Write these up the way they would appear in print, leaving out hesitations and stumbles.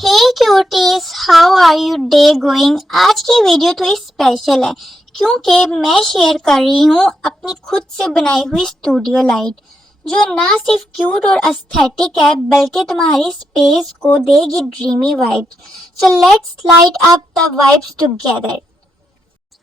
Hey cuties, how are you day going. आज की video थोड़ी स्पेशल है क्योंकि मैं शेयर कर रही हूँ अपनी खुद से बनाई हुई स्टूडियो लाइट, जो ना सिर्फ क्यूट और एस्थेटिक है बल्कि तुम्हारी स्पेस को देगी dreamy vibes. So let's light up the vibes together.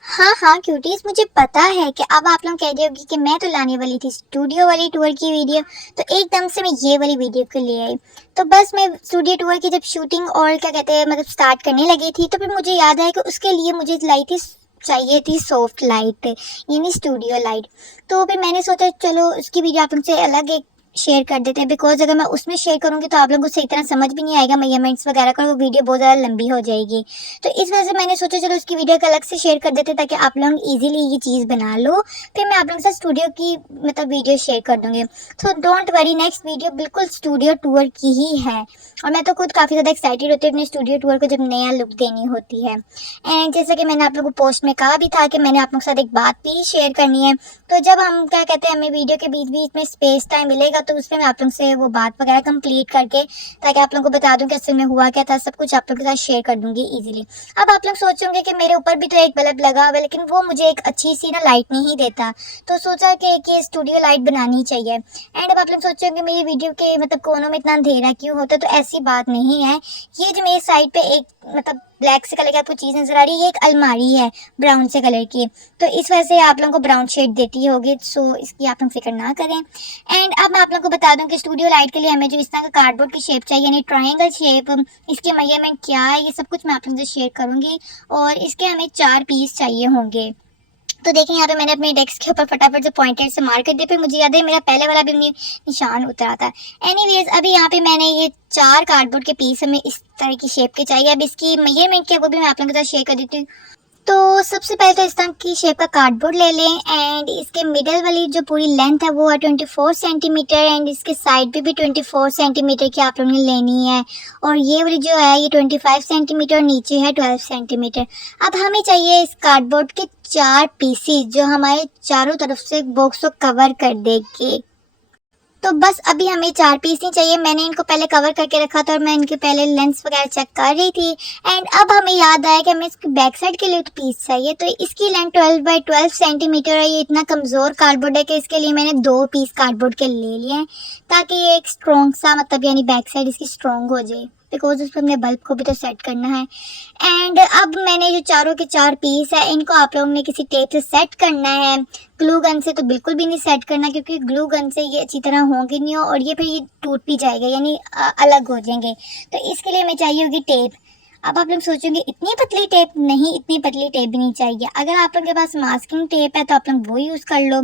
हाँ क्यूटीज, मुझे पता है कि अब आप लोग कह रहे होगी कि मैं तो लाने वाली थी स्टूडियो वाली टूर की वीडियो, तो एकदम से मैं ये वाली वीडियो को ले आई। तो बस मैं स्टूडियो टूर की जब शूटिंग और क्या कहते हैं मतलब स्टार्ट करने लगी थी, तो फिर मुझे याद आया कि उसके लिए मुझे लाई थी चाहिए थी सॉफ्ट लाइट, यानी स्टूडियो लाइट। तो फिर मैंने सोचा चलो उसकी वीडियो आप लोग से अलग एक शेयर कर देते हैं, बिकॉज अगर मैं उसमें शेयर करूंगी तो आप लोगों को सही तरह समझ भी नहीं आएगा मेजरमेंट्स वगैरह का, वो वीडियो बहुत ज़्यादा लंबी हो जाएगी। तो इस वजह से मैंने सोचा चलो उसकी वीडियो को अलग से शेयर कर देते ताकि आप लोग इजीली ये चीज़ बना लो। फिर मैं आप लोगों के साथ स्टूडियो की मतलब वीडियो शेयर कर दूँगी। तो डोंट वरी, नेक्स्ट वीडियो बिल्कुल स्टूडियो टूर की ही है और मैं तो खुद काफ़ी ज़्यादा एक्साइटेड होती हूँ अपने स्टूडियो टूर को जब नया लुक देनी होती है। एंड जैसा कि मैंने आप लोगों को पोस्ट में कहा भी था कि मैंने आप लोगों के साथ एक बात भी शेयर करनी है, तो जब हम क्या कहते हैं हमें वीडियो के बीच बीच में स्पेस टाइम मिलेगा तो उसमें मैं आप लोगों से वो बात वगैरह कंप्लीट करके ताकि आप लोगों को बता दूं कि असल में हुआ क्या था, सब कुछ आप लोगों के साथ शेयर कर दूंगी इजीली। अब आप लोग सोचेंगे कि मेरे ऊपर भी तो एक बल्ब लगा हुआ है लेकिन वो मुझे एक अच्छी सी ना लाइट नहीं देता, तो सोचा कि ये स्टूडियो लाइट बनानी चाहिए। एंड अब आप लोग सोचेंगे मेरी वीडियो के मतलब कोनों में इतना अंधेरा क्यों होता है, तो ऐसी बात नहीं है। ये जो मेरी साइड पे एक मतलब ब्लैक से कलर की आपको चीज़ नजर आ रही है, ये एक अलमारी है ब्राउन से कलर की, तो इस वजह से आप लोगों को ब्राउन शेड देती होगी, सो इसकी आप लोग फिक्र ना करें। एंड अब मैं आप लोगों को बता दूं कि स्टूडियो लाइट के लिए हमें जो इस तरह का कार्डबोर्ड की शेप चाहिए यानी ट्रायंगल शेप, इसके मेजरमेंट क्या है ये सब कुछ मैं आप लोगों से शेयर करूंगी। और इसके हमें 4 पीस चाहिए होंगे। तो देखें यहाँ पे मैंने अपने डेस्क के ऊपर फटाफट से पॉइंटर से मार कर दिया, फिर मुझे याद है मेरा पहले वाला भी निशान उतरा था। एनीवेज अभी यहाँ पे मैंने ये 4 कार्डबोर्ड के पीस हमें इस तरह की शेप के चाहिए। अब इसकी मेजरमेंट क्या वो भी मैं आप लोगों के साथ शेयर कर देती हूँ। तो सबसे पहले तो इस तरह की शेप का कार्डबोर्ड ले लें एंड इसके मिडल वाली जो पूरी लेंथ है वो है 24 सेंटीमीटर एंड इसके साइड पे भी 24 सेंटीमीटर की आप लोगों ने लेनी है। और ये वाली जो है ये 25 सेंटीमीटर और नीचे है 12 सेंटीमीटर। अब हमें चाहिए इस कार्डबोर्ड के 4 पीसीज जो हमारे चारों तरफ से बॉक्स को कवर कर देंगे। तो बस अभी हमें 4 पीस ही चाहिए। मैंने इनको पहले कवर करके रखा था और मैं इनके पहले लेंस वगैरह चेक कर रही थी। एंड अब हमें याद आया कि हमें इसकी बैक साइड के लिए तो पीस चाहिए, तो इसकी लेंथ 12 बाई 12 सेंटीमीटर है। ये इतना कमज़ोर कार्डबोर्ड है कि इसके लिए मैंने 2 पीस कार्डबोर्ड के ले लिए हैं ताकि ये एक स्ट्रॉन्ग सा मतलब यानी बैक साइड इसकी स्ट्रॉन्ग हो जाए, बिकॉज उस पर हमने बल्ब को भी तो सेट करना है। एंड अब मैंने जो चारों के 4 पीस है इनको आप लोगों ने किसी टेप से सेट करना है। ग्लू गन से तो बिल्कुल भी नहीं सेट करना क्योंकि ग्लू गन से ये अच्छी तरह होंगे नहीं और ये फिर ये टूट भी जाएगा यानी अलग हो जाएंगे। तो इसके लिए हमें चाहिए होगी टेप। अब आप लोग सोचेंगे इतनी पतली टेप, नहीं इतनी पतली टेप भी नहीं चाहिए। अगर आप लोगों के पास मास्किंग टेप है तो आप लोग वो यूज़ कर लो।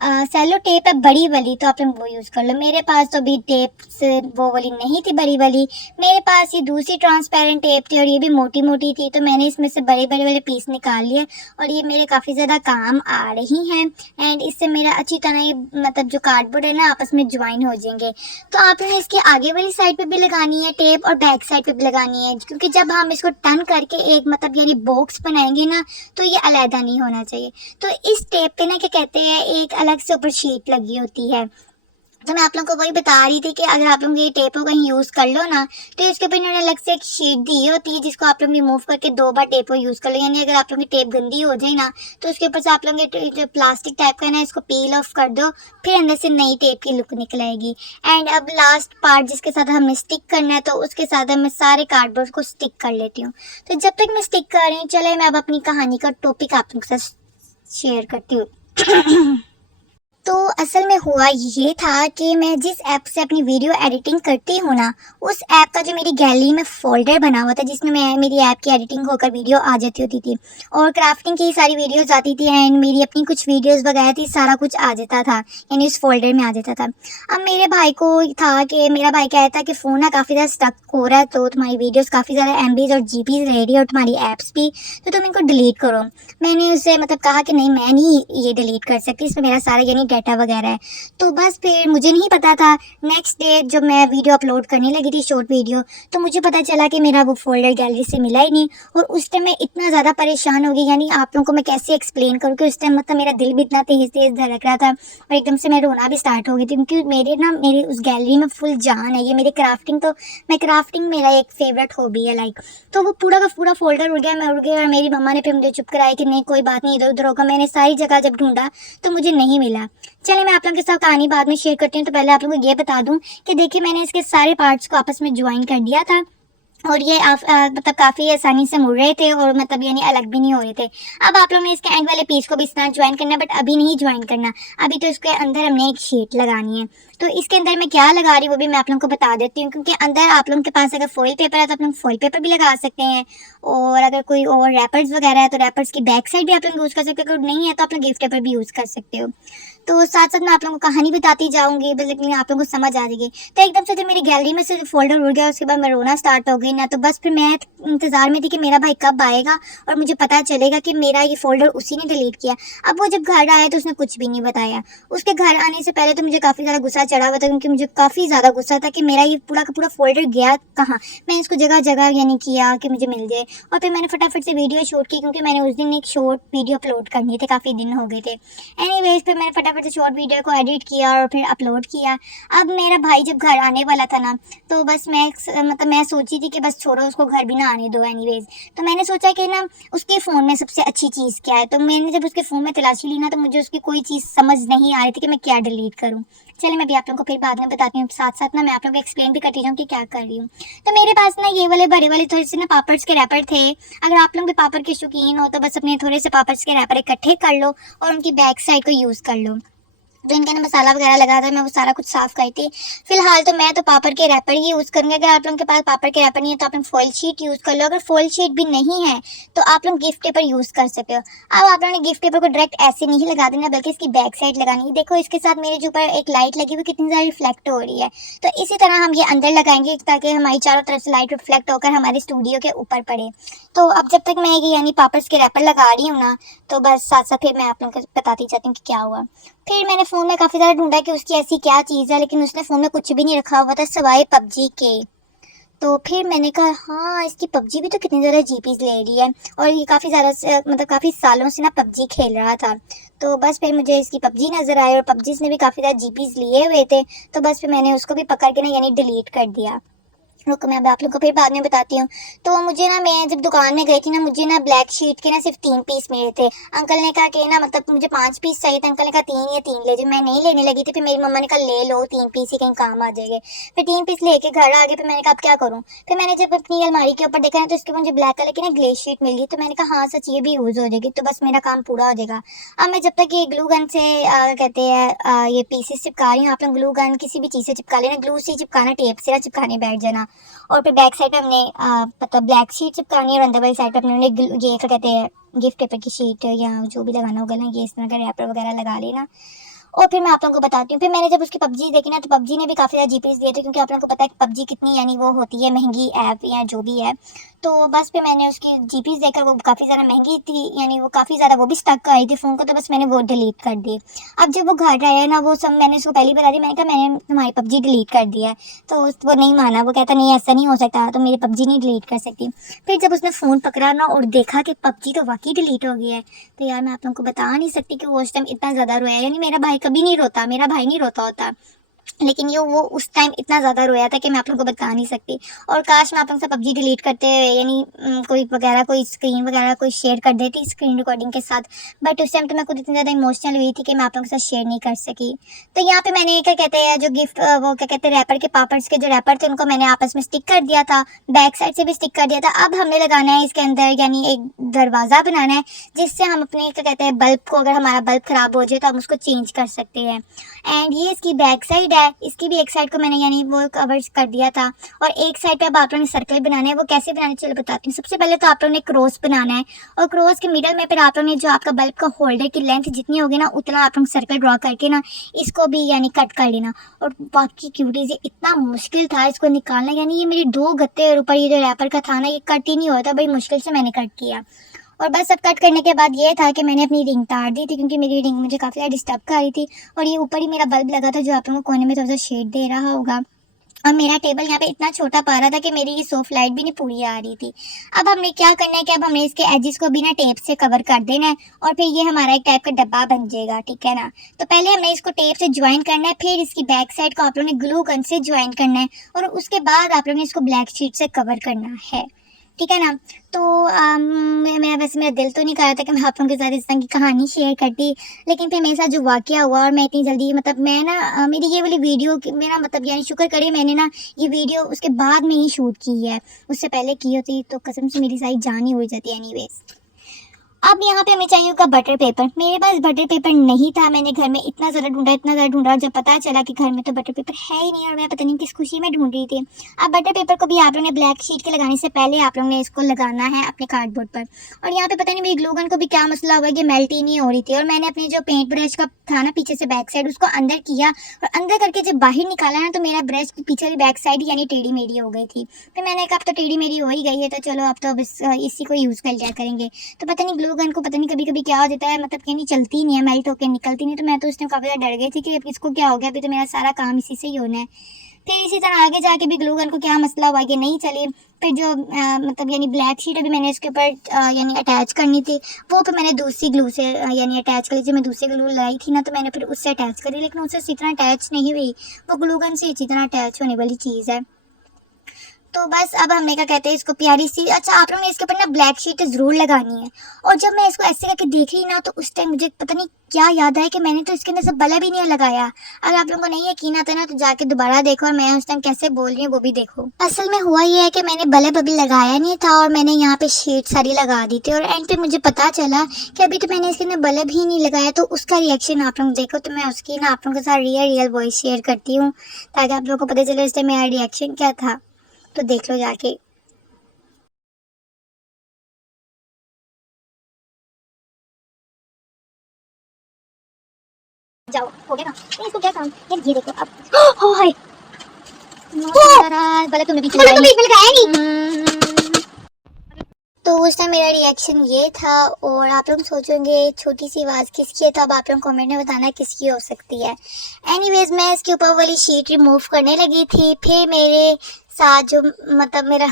सेलो टेप है बड़ी वाली तो आप लोग वो यूज़ कर लो। मेरे पास तो अभी टेप से वो वाली नहीं थी बड़ी वाली, मेरे पास ये दूसरी ट्रांसपेरेंट टेप थी और ये भी मोटी मोटी थी, तो मैंने इसमें से बड़े बड़े वाले पीस निकाल लिए और ये मेरे काफ़ी ज़्यादा काम आ रही हैं। एंड इससे मेरा अच्छी तरह ये मतलब जो कार्डबोर्ड है ना आपस में ज्वाइन हो जाएंगे। तो आप लोग इसके आगे वाली साइड पे भी लगानी है टेप और बैक साइड पे भी लगानी है, क्योंकि जब हम इसको टर्न करके एक मतलब यानी बॉक्स बनाएंगे ना तो ये अलहदा नहीं होना चाहिए। तो इस टेप पे ना क्या कहते हैं एक अलग से ऊपर शीट लगी होती है, तो मैं आप लोगों को वही बता रही थी कि अगर आप लोग ये टेप को कहीं यूज़ कर लो ना तो इसके ऊपर इन्होंने अलग से एक शीट दी होती है जिसको आप लोग रिमूव करके 2 बार टेप को यूज़ कर लो। यानी अगर आप लोग की टेप गंदी हो जाए ना तो उसके ऊपर से आप लोग जो प्लास्टिक टाइप का है ना इसको पील ऑफ कर दो, फिर अंदर से नई टेप की लुक निकल आएगी। एंड अब लास्ट पार्ट जिसके साथ हमें स्टिक करना है तो उसके साथ मैं सारे कार्डबोर्ड को स्टिक कर लेती हूँ। तो जब तक मैं स्टिक कर रही हूँ चले मैं अब अपनी कहानी का टॉपिक आप लोग के साथ शेयर करती हूँ। तो असल में हुआ ये था कि मैं जिस ऐप से अपनी वीडियो एडिटिंग करती हूँ ना उस ऐप का जो मेरी गैलरी में फोल्डर बना हुआ था जिसमें मैं मेरी ऐप की एडिटिंग होकर वीडियो आ जाती होती थी और क्राफ्टिंग की सारी वीडियोस आती थी एंड मेरी अपनी कुछ वीडियोस वगैरह थी, सारा कुछ आ जाता था यानी उस फोल्डर में आ जाता था। अब मेरे भाई को था कि मेरा भाई कहता कि फ़ोन ना काफ़ी ज़्यादा स्टक हो रहा है, तो तुम्हारी वीडियोज़ काफ़ी ज़्यादा MBs और GBs रह रही है और तुम्हारी ऐप्स भी, तो तुम इनको डिलीट करो। मैंने उससे मतलब कहा कि नहीं मैं नहीं ये डिलीट कर सकती, इसमें मेरा सारा यानी डाटा वगैरह है। तो बस फिर मुझे नहीं पता था, नेक्स्ट डे जब मैं वीडियो अपलोड करने लगी थी शॉर्ट वीडियो, तो मुझे पता चला कि मेरा वो फ़ोल्डर गैलरी से मिला ही नहीं। और उस टाइम मैं इतना ज़्यादा परेशान हो गई, यानी आप लोगों को मैं कैसे एक्सप्लेन करूँ कि उस टाइम मतलब मेरा दिल भी इतना तेज़ तेज़ धड़क रहा था और एकदम से मैं रोना भी स्टार्ट हो गई थी, क्योंकि मेरी उस गैलरी में फुल जान है। ये मेरी क्राफ्टिंग मेरा एक फेवरेट हॉबी है लाइक। तो वो पूरा का पूरा फोल्डर उड़ गया, मैं उड़ गई, और मेरी मम्मा ने फिर मुझे चुप कराया कि नहीं कोई बात नहीं, इधर उधर होगा। मैंने सारी जगह जब ढूंढा तो मुझे नहीं मिला। चलिए मैं आप लोगों के साथ कहानी बाद में शेयर करती हूँ। तो पहले आप लोगों को ये बता दूं कि देखिए मैंने इसके सारे पार्ट्स को आपस में ज्वाइन कर दिया था, और ये मतलब काफ़ी आसानी से मुड़ रहे थे, और मतलब यानी अलग भी नहीं हो रहे थे। अब आप लोगों ने इसके एंड वाले पीस को भी इस तरह ज्वाइन करना है, बट अभी नहीं ज्वाइन करना, अभी तो इसके अंदर हमने एक शीट लगानी है। तो इसके अंदर मैं क्या लगा रही हूँ वो भी मैं आप लोगों को बता देती हूँ, क्योंकि अंदर आप लोगों के पास अगर फॉइल पेपर है तो आप लोग फॉइल पेपर भी लगा सकते हैं, और अगर कोई और रैपर्स वगैरह है तो रैपर्स की बैक साइड भी आप लोग यूज़ कर सकते हो, अगर नहीं है तो आप लोग गिफ्ट पेपर भी यूज़ कर सकते हो। तो साथ साथ मैं आप लोगों को कहानी बताती जाऊंगी, लेकिन आप लोगों को समझ आ जाएगी। तो एकदम से जब मेरी गैलरी में से फोल्डर उड़ गया उसके बाद मैं रोना स्टार्ट हो गई ना, तो बस फिर मैं इंतजार में थी कि मेरा भाई कब आएगा और मुझे पता चलेगा कि मेरा ये फोल्डर उसी ने डिलीट किया। अब वो जब घर आया तो उसने कुछ भी नहीं बताया। उसके घर आने से पहले तो मुझे काफ़ी ज़्यादा गुस्सा चढ़ा हुआ था, क्योंकि मुझे काफ़ी ज़्यादा गुस्सा था कि मेरा ये पूरा का पूरा फोल्डर गया कहाँ। मैंने इसको जगह जगह यानी किया कि मुझे मिल जाए, और फिर मैंने फटाफट से वीडियो शूट की, क्योंकि मैंने उस दिन एक शॉर्ट वीडियो अपलोड करनी थी, काफ़ी दिन हो गए थे। एनीवेज फिर मैंने फटाफट से शॉर्ट वीडियो को एडिट किया और फिर अपलोड किया। अब मेरा भाई जब घर आने वाला था ना, तो बस मैं सोची थी कि बस छोड़ो उसको घर भी ना आने दो। एनीवेज तो मैंने सोचा कि ना उसके फ़ोन में सबसे अच्छी चीज़ क्या है, तो मैंने जब उसके फ़ोन में तलाशी ली ना, तो मुझे उसकी कोई चीज़ समझ नहीं आ रही थी कि मैं क्या डिलीट करूँ। चलिए मैं भी आप लोगों को फिर बाद में बताती हूँ, साथ साथ ना मैं आप लोगों को एक्सप्लेन भी करती जाऊँ कि क्या कर रही हूँ। तो मेरे पास ना ये वाले बड़े वाले थोड़े से ना पापड्स के रैपर थे। अगर आप लोग भी पापड़ के शौकीन हो तो बस अपने थोड़े से पापड्स के रैपर इकट्ठे कर लो और उनकी बैक साइड को यूज़ कर लो। जो इनके अंदर मसाला वगैरह लगा था मैं वो सारा कुछ साफ करती। फिलहाल तो मैं तो पापड़ के रैपर ही यूज़ करूँगी। अगर आप लोगों के पास पापड़ के रैपर नहीं है तो आप लोग फॉइल शीट यूज़ कर लो। अगर फॉइल शीट भी नहीं है तो आप लोग गिफ्ट पेपर यूज़ कर सकते हो। अब आप लोगों ने गिफ्ट पेपर को डायरेक्ट ऐसे नहीं लगा देना, बल्कि इसकी बैक साइड लगानी है। देखो इसके साथ मेरे जो ऊपर एक लाइट लगी हुई कितनी ज़्यादा रिफ्लेक्ट हो रही है। तो इसी तरह हम ये अंदर लगाएंगे ताकि हमारी चारों तरफ से लाइट रिफ्लेक्ट होकर हमारे स्टूडियो के ऊपर पड़े। तो अब जब तक मैं ये यानी पापड्स के रैपर लगा रही हूँ ना, तो बस साथ साथ फिर मैं आप लोगों को बताती जाती हूँ कि क्या हुआ। फिर मैंने फ़ोन में काफ़ी ज़्यादा ढूंढा कि उसकी ऐसी क्या चीज़ है, लेकिन उसने फ़ोन में कुछ भी नहीं रखा हुआ था सिवाय पबजी के। तो फिर मैंने कहा हाँ इसकी पबजी भी तो कितनी ज़्यादा जीपीज़ ले रही है, और ये काफ़ी ज़्यादा मतलब काफ़ी सालों से ना पबजी खेल रहा था। तो बस फिर मुझे इसकी पबजी नज़र आई और पबजी ने भी काफ़ी ज़्यादा जीपीज़ लिए हुए थे। तो बस फिर मैंने उसको भी पकड़ के ना यानी डिलीट कर दिया। रुको मैं अब आप लोग को फिर बाद में बताती हूँ। तो मुझे ना मैं जब दुकान में गई थी ना, मुझे ना ब्लैक शीट के ना सिर्फ 3 पीस मिले थे। अंकल ने कहा कि ना मतलब मुझे 5 पीस चाहिए था, अंकल ने कहा 3 या 3 ले जाओ। मैं नहीं लेने लगी थी, फिर मेरी मम्मा ने कहा ले लो 3 पीस ही कहीं काम आ जाएंगे। फिर 3 पीस लेके घर आ गए। फिर मैंने कहा अब क्या करूँ। फिर मैंने जब अपनी अलमारी के ऊपर देखा ना तो इसके मुझे ब्लैक कलर की ना ग्ले शीट मिल गई। तो मैंने कहा हाँ सच ये भी यूज़ हो जाएगी, तो बस मेरा काम पूरा हो जाएगा। अब मैं जब तक ये ग्लू गन से कहते हैं ये पीसेस चिपका रही हूँ। आप लोग ग्लू गन किसी भी चीज़ से चिपका लेना, ग्लू से चिपकाना, टेप से ना चिपकाने बैठ जाना। और फिर बैक साइड पे हमने मतलब ब्लैक शीट चिपकानी है और अंदर वाली साइड पे हमने ये क्या कहते हैं गिफ्ट पेपर की शीट या जो भी लगाना होगा ना, ये इस तरह का रैपर वगैरह लगा लेना। और फिर मैं आप लोगों को बताती हूँ। फिर मैंने जब उसकी पबजी देखी ना, तो पबजी ने भी काफ़ी ज़्यादा जीपीज़ दिए थे, क्योंकि आप लोगों को पता है कि पबजी कितनी यानी वो होती है महंगी ऐप या जो भी है। तो बस फिर मैंने उसकी जीपीज़ देखकर वो काफ़ी ज़्यादा महंगी थी, यानी वो काफ़ी ज़्यादा वो भी स्टक आई थी फ़ोन को, तो बस मैंने वो डिलीट कर दी। अब जब वो घर आया ना, वो सब मैंने उसको पहले ही बता दी। मैंने कहा मैंने तुम्हारी पबजी डिलीट कर दिया है। तो वो नहीं माना, वो कहता नहीं ऐसा नहीं हो सकता, तो मेरी पबजी नहीं डिलीट कर सकती। फिर जब उसने फ़ोन पकड़ा ना और देखा कि पबजी तो वाकई डिलीट हो गई है, तो यार मैं आप लोगों को बता नहीं सकती कि वो उस टाइम इतना ज़्यादा रोया। यानी मेरा भाई कभी नहीं रोता, मेरा भाई नहीं रोता होता, लेकिन ये वो उस टाइम इतना ज़्यादा रोया था कि मैं आप लोगों को बता नहीं सकती। और काश मैं आप लोगों से पबजी डिलीट करते हुए यानी कोई स्क्रीन वगैरह कोई शेयर कर देती स्क्रीन रिकॉर्डिंग के साथ, बट उस टाइम तो मैं खुद इतनी ज़्यादा इमोशनल हुई थी कि मैं आप लोगों के साथ शेयर नहीं कर सकी। तो यहाँ पे मैंने क्या कहते हैं जो गिफ्ट वो क्या कहते हैं रैपर के पापड्स के जो रैपर थे उनको मैंने आपस में स्टिक कर दिया था, बैक साइड से भी स्टिक कर दिया था। अब हमने लगाना है इसके अंदर यानी एक दरवाज़ा बनाना है, जिससे हम अपने क्या कहते हैं बल्ब को, अगर हमारा बल्ब ख़राब हो जाए तो हम उसको चेंज कर सकते हैं। एंड ये इसकी बैक साइड है, इसकी भी एक साइड को मैंने यानी वो कवर कर दिया था। और एक साइड पे अब आप लोगों ने सर्कल बनाना है। वो कैसे बनाना है चलो बताती हूँ। सबसे पहले तो आप लोगों ने क्रॉस बनाना है, और क्रॉस के मिडल में फिर आप लोगों ने जो आपका बल्ब का होल्डर की लेंथ जितनी होगी ना उतना आप लोग सर्कल ड्रॉ करके ना इसको भी यानी कट कर लेना। और बाकी क्यूटीज ये इतना मुश्किल था इसको निकालना, यानी ये मेरी 2 गत्ते और ऊपर ये जो रैपर का था ना ये कट ही नहीं होता, बड़ी मुश्किल से मैंने कट किया। और बस सब कट करने के बाद ये था कि मैंने अपनी रिंग तार दी थी, क्योंकि मेरी रिंग मुझे काफ़ी ज़्यादा डिस्टर्ब कर रही थी। और ये ऊपर ही मेरा बल्ब लगा था जो आप लोगों को कोने में थोड़ा सा शेड दे रहा होगा। और मेरा टेबल यहाँ पे इतना छोटा पा रहा था कि मेरी ये सॉफ्ट लाइट भी नहीं पूरी आ रही थी। अब हमने क्या करना है कि अब हमने इसके एजेस को बिना टेप से कवर कर देना है, और फिर ये हमारा एक टाइप का डब्बा बन जाएगा, ठीक है ना। तो पहले हमने इसको टेप से ज्वाइन करना है, फिर इसकी बैक साइड को आप लोगों ने ग्लू गन से ज्वाइन करना है, और उसके बाद आप लोगों ने इसको ब्लैक शीट से कवर करना है, ठीक है ना। तो मैं वैसे मेरा दिल तो नहीं कर रहा था कि मैं आप लोगों के साथ इस तरह की कहानी शेयर करती, लेकिन फिर मेरे साथ जो वाकया हुआ, और मैं इतनी जल्दी मतलब मैं ना मेरी ये वाली वीडियो मेरा मतलब यानी शुक्र करे मैंने ना ये वीडियो उसके बाद में ही शूट की है, उससे पहले की होती तो कसम से मेरी सारी जान ही हो जाती। एनीवेज, अब यहाँ पे हमें चाहिए होगा बटर पेपर। मेरे पास बटर पेपर नहीं था, मैंने घर में इतना ज़्यादा ढूंढा, और जब पता चला कि घर में तो बटर पेपर है ही नहीं, और मैं पता नहीं किस खुशी में ढूंढ रही थी। अब बटर पेपर को भी आप लोगों ने ब्लैक शीट के लगाने से पहले आप लोगों ने इसको लगाना है अपने कार्डबोर्ड पर। और यहाँ पे पता नहीं मेरी ग्लू गन को भी क्या मसला हुआ कि मेल्ट ही नहीं हो रही थी, और मैंने अपनी जो पेंट ब्रश का था ना पीछे से बैक साइड, उसको अंदर किया, और अंदर करके जब बाहर निकाला ना तो मेरा ब्रश पीछे वाली बैक साइड यानी टेढ़ी मेढ़ी हो गई थी। फिर मैंने कहा अब तो टेढ़ी मेढ़ी हो ही गई है, तो चलो अब तो इसी को यूज़ कर लिया करेंगे। तो पता नहीं ग्लू गन को पता नहीं कभी क्या हो जाता है, मतलब कि नहीं चलती नहीं है, मेल्ट होकर निकलती नहीं। तो मैं तो उस टाइम काफ़ी ज़्यादा डर गई थी कि अब इसको क्या हो गया, अभी तो मेरा सारा काम इसी से ही होना है। फिर इसी तरह आगे जाके भी ग्लू गन को क्या मसला हुआ कि नहीं चली। फिर जो मतलब यानी ब्लैक शीट अभी मैंने इसके ऊपर यानी अटैच करनी थी, वो फिर मैंने दूसरी ग्लू से यानी अटैच कर ली। मैं दूसरी ग्लू लाई थी ना, तो मैंने फिर उससे अटैच करी, लेकिन उससे इसी तरह अटैच नहीं हुई। वो ग्लू गन से इसी तरह अटैच होने वाली चीज़ है। तो बस अब हमने क्या कहते हैं इसको प्यारी सी, अच्छा आप लोगों ने इसके ऊपर ना ब्लैक शीट ज़रूर लगानी है। और जब मैं इसको ऐसे करके देख रही ना, तो उस टाइम मुझे पता नहीं क्या याद आया कि मैंने तो इसके अंदर से बल्ब ही नहीं लगाया। अगर आप लोगों को नहीं यकीन आता ना, तो जाके दोबारा देखो, और मैं उस टाइम कैसे बोल रही हूँ वो भी देखो। असल में हुआ ये है कि मैंने बल्ब अभी लगाया नहीं था, और मैंने यहाँ पे शीट सारी लगा दी थी, और एंड पे मुझे पता चला कि अभी तो मैंने इसके अंदर बल्ब ही नहीं लगाया। तो उसका रिएक्शन आप लोग देखो, तो मैं उसकी ना आप लोगों के साथ रियल वॉइस शेयर करती हूँ, ताकि आप लोगों को पता चले उस टाइम मेरा रिएक्शन क्या था। तो देख लो जाके। जाओ, हो गया ना। इसको क्या काम, ये देखो अब। ओ हाय, भले तुमने बीच में लगाया नहीं। तो उस टाइम मेरा रिएक्शन ये था, और आप लोग सोचोगे छोटी सी आवाज़ किसकी है, तो अब आप लोग कमेंट में बताना किसकी हो सकती है। एनीवेज, मैं इसके ऊपर वाली शीट रिमूव करने लगी थी। फिर मेरे साथ जो मतलब मेरा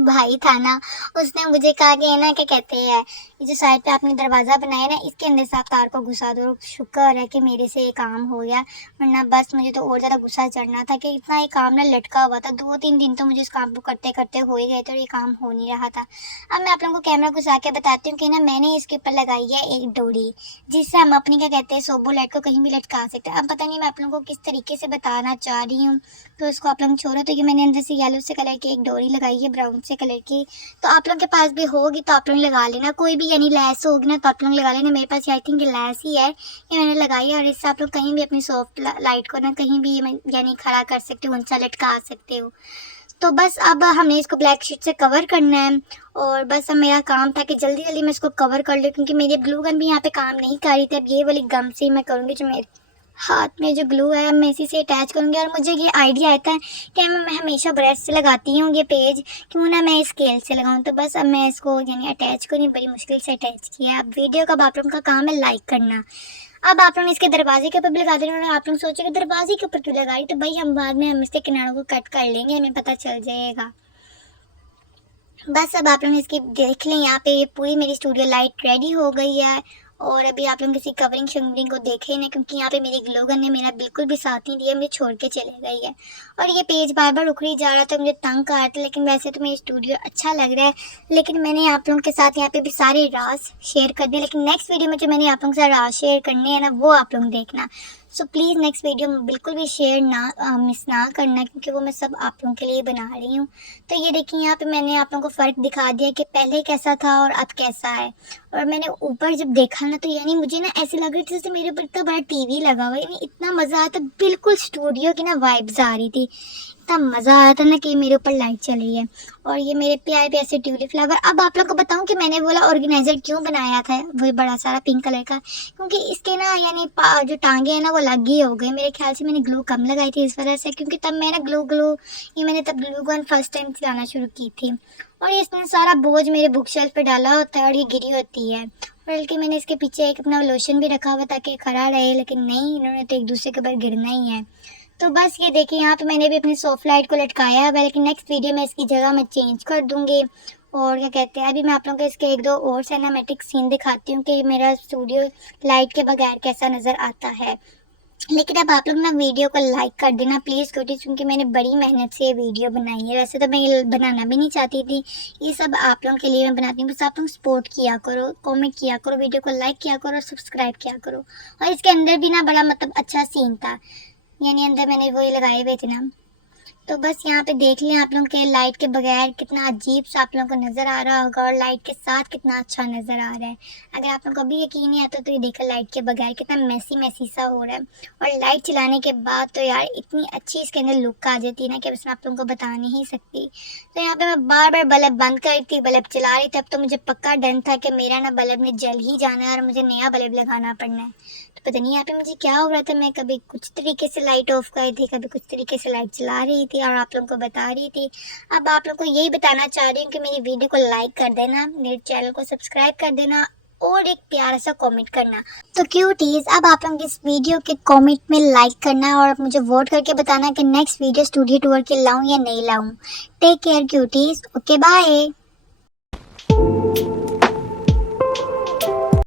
भाई था ना, उसने मुझे कहा कि ना क्या कहते हैं, ये जो साइड पे आपने दरवाज़ा बनाया ना, इसके अंदर से आप तार को घुसा दो। शुक्र है कि मेरे से ये काम हो गया, वरना बस मुझे तो और ज़्यादा गुस्सा चढ़ना था कि इतना ये काम ना लटका हुआ था। 2-3 दिन तो मुझे इस काम को करते करते हो ही गए थे, और ये काम हो नहीं रहा था। अब मैं आप लोगों को कैमरा घुसा के बताती हूँ कि ना मैंने इसके ऊपर लगाई है एक डोरी, जिससे हम अपनी क्या कहते हैं सोबो लाइट को कहीं भी लटका सकते हैं। अब पता नहीं मैं आप लोगों को किस तरीके से बताना चाह रही हूँ, तो इसको आप लोग छोड़ो। तो ये मैंने अंदर से येलो से कलर की एक डोरी लगाई है, ब्राउन से कलर की। तो आप लोगों के पास भी होगी तो आप लोग लगा लेना, कोई भी यानी लैस होगी ना तो आप लोग लगा लेना। मेरे पास आई थिंक लैस ही है, ये मैंने लगाई है, और इससे आप लोग कहीं भी अपनी सॉफ्ट लाइट को ना कहीं भी यानी खड़ा कर सकते हो, ऊंचा लटका सकते हो। तो बस अब हमने इसको ब्लैक शीट से कवर करना है, और बस अब मेरा काम था कि जल्दी जल्दी मैं इसको कवर कर लूँ, क्योंकि मेरी ग्लू गन भी यहाँ पे काम नहीं कर रही थी। अब ये वाली गम से ही मैं करूँगी, जो मेरे हाथ में जो ग्लू है मैं इसी से अटैच करूँगी। और मुझे ये आइडिया आता है कि मैं हमेशा ब्रश से लगाती हूँ ये पेज, क्यों ना मैं स्केल से लगाऊँ। तो बस अब मैं इसको यानी अटैच करूँ, बड़ी मुश्किल से अटैच किया। अब वीडियो का आप लोगों का काम है लाइक करना। अब आप लोग इसके दरवाजे के ऊपर भी लगा देना, और आप लोग सोचेंगे दरवाजे के ऊपर क्यों लगा रही, तो भाई हम बाद में इसके किनारों को कट कर लेंगे, हमें पता चल जाएगा। बस अब आप लोग इसकी देख लें, यहाँ पे ये पूरी मेरी स्टूडियो लाइट रेडी हो गई है। और अभी आप लोग किसी कवरिंग शवरिंग को देखें ना, क्योंकि यहाँ पे मेरी ग्लो गन ने मेरा बिल्कुल भी साथ नहीं दिया, मुझे छोड़ के चले गई है। और ये पेज बार बार उखड़ी जा रहा था, मुझे तंग कर रहा था। लेकिन वैसे तो मेरी स्टूडियो अच्छा लग रहा है, लेकिन मैंने आप लोगों के साथ यहाँ पे भी सारे राज शेयर कर दिए। लेकिन नेक्स्ट वीडियो में जो मैंने आप लोगों के साथ राज शेयर करने हैं ना, वो आप लोग देखना। सो प्लीज़ नेक्स्ट वीडियो में बिल्कुल भी शेयर ना मिस ना करना, क्योंकि वो मैं सब आप लोगों के लिए बना रही हूँ। तो ये देखिए यहाँ पे मैंने आप लोगों को फ़र्क दिखा दिया कि पहले कैसा था और अब कैसा है। और मैंने ऊपर जब देखा ना, तो यानी मुझे ना ऐसे लग रही थी जैसे मेरे ऊपर इतना बड़ा टीवी लगा हुआ है, यानी इतना मज़ा आया था, बिल्कुल स्टूडियो की ना वाइब्स आ रही थी। इतना मज़ा आ रहा था ना कि मेरे ऊपर लाइट चल रही है। और ये मेरे प्यारे प्यारे से ट्यूलिप फ्लावर। अब आप लोग को बताऊं कि मैंने बोला ऑर्गेनाइजर क्यों बनाया था वो बड़ा सारा पिंक कलर का, क्योंकि इसके ना यानी जो टांगे हैं ना वो लगी हो गए। मेरे ख्याल से मैंने ग्लू कम लगाई थी इस वजह से, क्योंकि तब मैं ना मैंने तब ग्लू गन फर्स्ट टाइम चलाना शुरू की थी। और इसने सारा बोझ मेरे बुक शेल्फ पे डाला होता है और ये गिरी होती है। बल्कि मैंने इसके पीछे एक अपना लोशन भी रखा हुआ ताकि खड़ा रहे, लेकिन नहीं, इन्होंने तो एक दूसरे के ऊपर गिरना ही है। तो बस ये देखिए, यहाँ पे मैंने भी अपनी सॉफ्ट लाइट को लटकाया है, लेकिन नेक्स्ट वीडियो में इसकी जगह मैं चेंज कर दूंगी। और क्या कहते हैं, अभी मैं आप लोगों को इसके एक दो और सिनेमैटिक सीन दिखाती हूँ कि मेरा स्टूडियो लाइट के बगैर कैसा नज़र आता है। लेकिन अब आप लोग ना वीडियो को लाइक कर देना प्लीज़, क्योंकि मैंने बड़ी मेहनत से ये वीडियो बनाई है। वैसे तो मैं ये बनाना भी नहीं चाहती थी, ये सब आप लोगों के लिए मैं बनाती हूँ। बस आप लोग सपोर्ट किया करो, कमेंट किया करो, वीडियो को लाइक किया करो और सब्सक्राइब किया करो। और इसके अंदर भी ना बड़ा मतलब अच्छा सीन था, यानी अंदर मैंने वही लगाए हुए थे ना। तो बस यहाँ पे देख लें आप लोग के लाइट के बगैर कितना अजीब सा आप लोगों को नज़र आ रहा होगा, और लाइट के साथ कितना अच्छा नज़र आ रहा है। अगर आप लोगों को अभी यकीन नहीं आता तो ये देखो लाइट के बगैर कितना मैसी मैसी सा हो रहा है। और लाइट चलाने के बाद तो यार इतनी अच्छी इसके अंदर लुक आ जाती है ना कि बस मैं आप लोगों को बता नहीं सकती। तो यहाँ पे मैं बार बार बल्ब बंद कर रही थी, बल्ब चला रही थी। अब तो मुझे पक्का डर था कि मेरा ना बल्ब ने जल ही जाना है और मुझे नया बल्ब लगाना पड़ना है। तो पता नहीं यहाँ पे मुझे क्या हो रहा था, मैं कभी कुछ तरीके से लाइट ऑफ कर थी, कभी कुछ तरीके से लाइट चला रही थी और आप लोगों को बता रही थी। अब आप लोगों को यही बताना चाह रही हूँ कि मेरी वीडियो को लाइक कर देना, मेरे चैनल को सब्सक्राइब कर देना और एक प्यारा सा कमेंट करना। तो क्यूटीज, अब आप लोग इस वीडियो के कमेंट में लाइक करना और मुझे वोट करके बताना कि नेक्स्ट वीडियो स्टूडियो टूर की लाऊं या नहीं लाऊं। Take care cuties, okay bye.